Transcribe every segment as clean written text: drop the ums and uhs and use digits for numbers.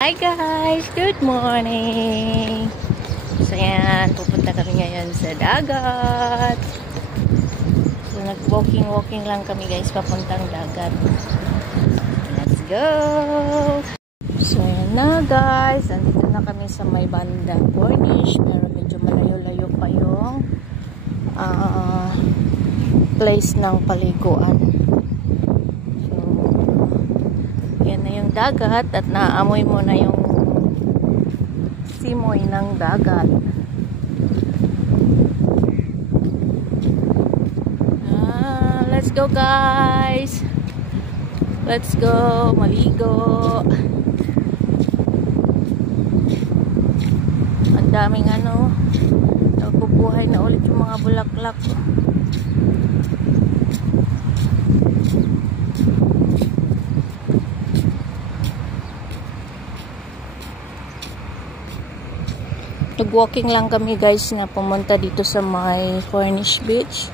Hi guys! Good morning! So yan, pupunta kami ngayon sa dagat. So nag-walking lang kami guys, papuntang dagat. Let's go! So yan na guys, andito na kami sa may bandang Cornish, pero medyo malayo-layo pa yung place ng paliguan. Yan na yung dagat at naamoy mo na yung simoy ng dagat. Let's go guys! Let's go! Maligo! Ang daming nabubuhay na ulit yung mga bulaklak. Nag-walking lang kami guys na pumunta dito sa may Cornish Beach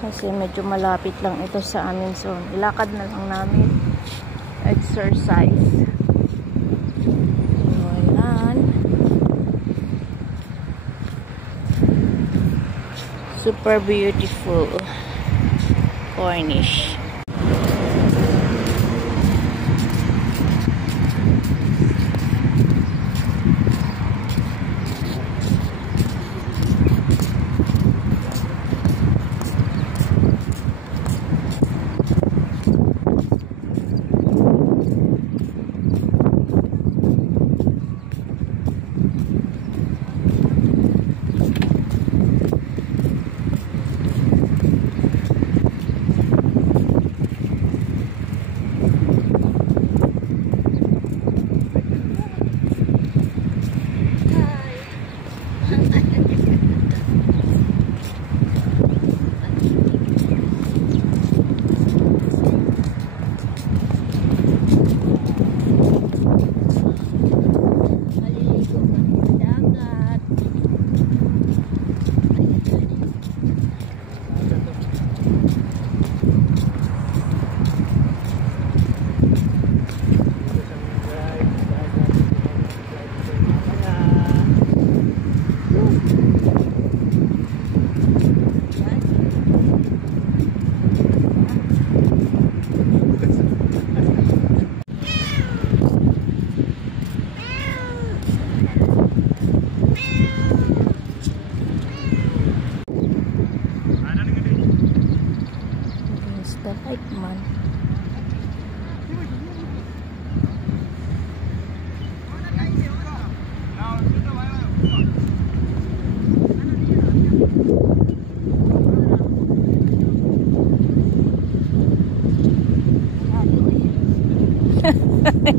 kasi medyo malapit lang ito sa amin, so ilakad na lang namin, exercise. So ayan, super beautiful Cornish.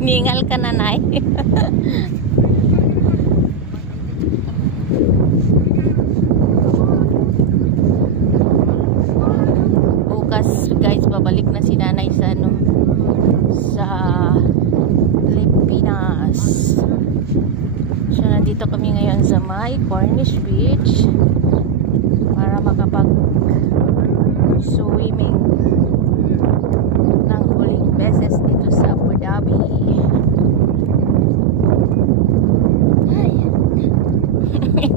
Ningal ka na, Nay. Bukas guys, babalik na si Nanay sa sa Pilipinas. So nandito kami ngayon sa may Cornish Beach para makapag-swimming ng huling beses dito sa Abu Dhabi.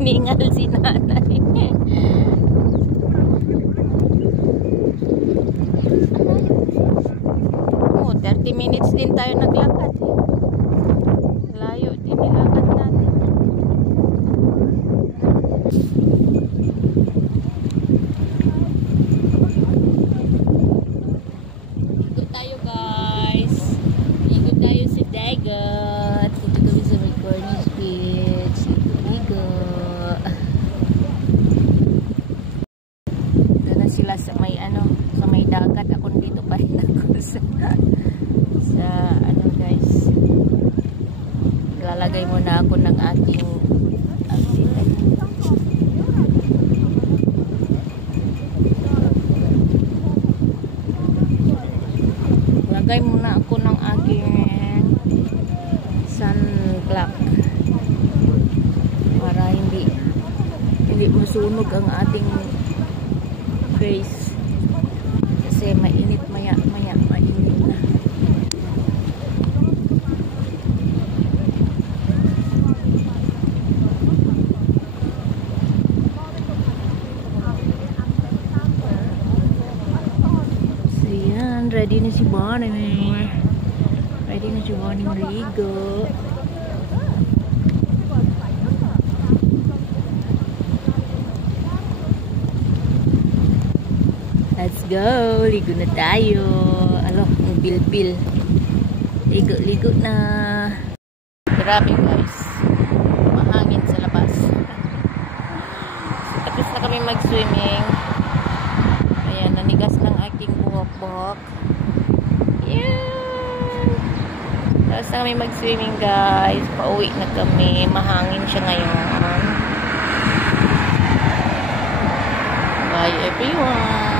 Ningal si Nanay. Oh, 30 minutes din tayo naglakad. Layo din nilakad natin. Ikot tayo guys. Ikot tayo sa dagat. Dito kami sa Cornish Beach. Ligo. Doon na sila sa may sa may dagat. Ako dito pa rin ako sa guys. Lalagay muna ako ng ating lagay muna ako ng aking sunblock para hindi masunog ang ating face kasi mainit mainit na. Ready na si Bonnie. Ready na si Bonnie maligo. Let's go. Ligo na tayo. Alo, ang bil-bil. Ligo-ligo na. Grabe guys. Mahangin sa labas. Tapos na kami mag-swimming. Ayan, nanigas ng aking buhok-buhok. Yan. Tapos na kami mag-swimming guys. Pauwi na kami. Mahangin siya ngayon. Bye everyone.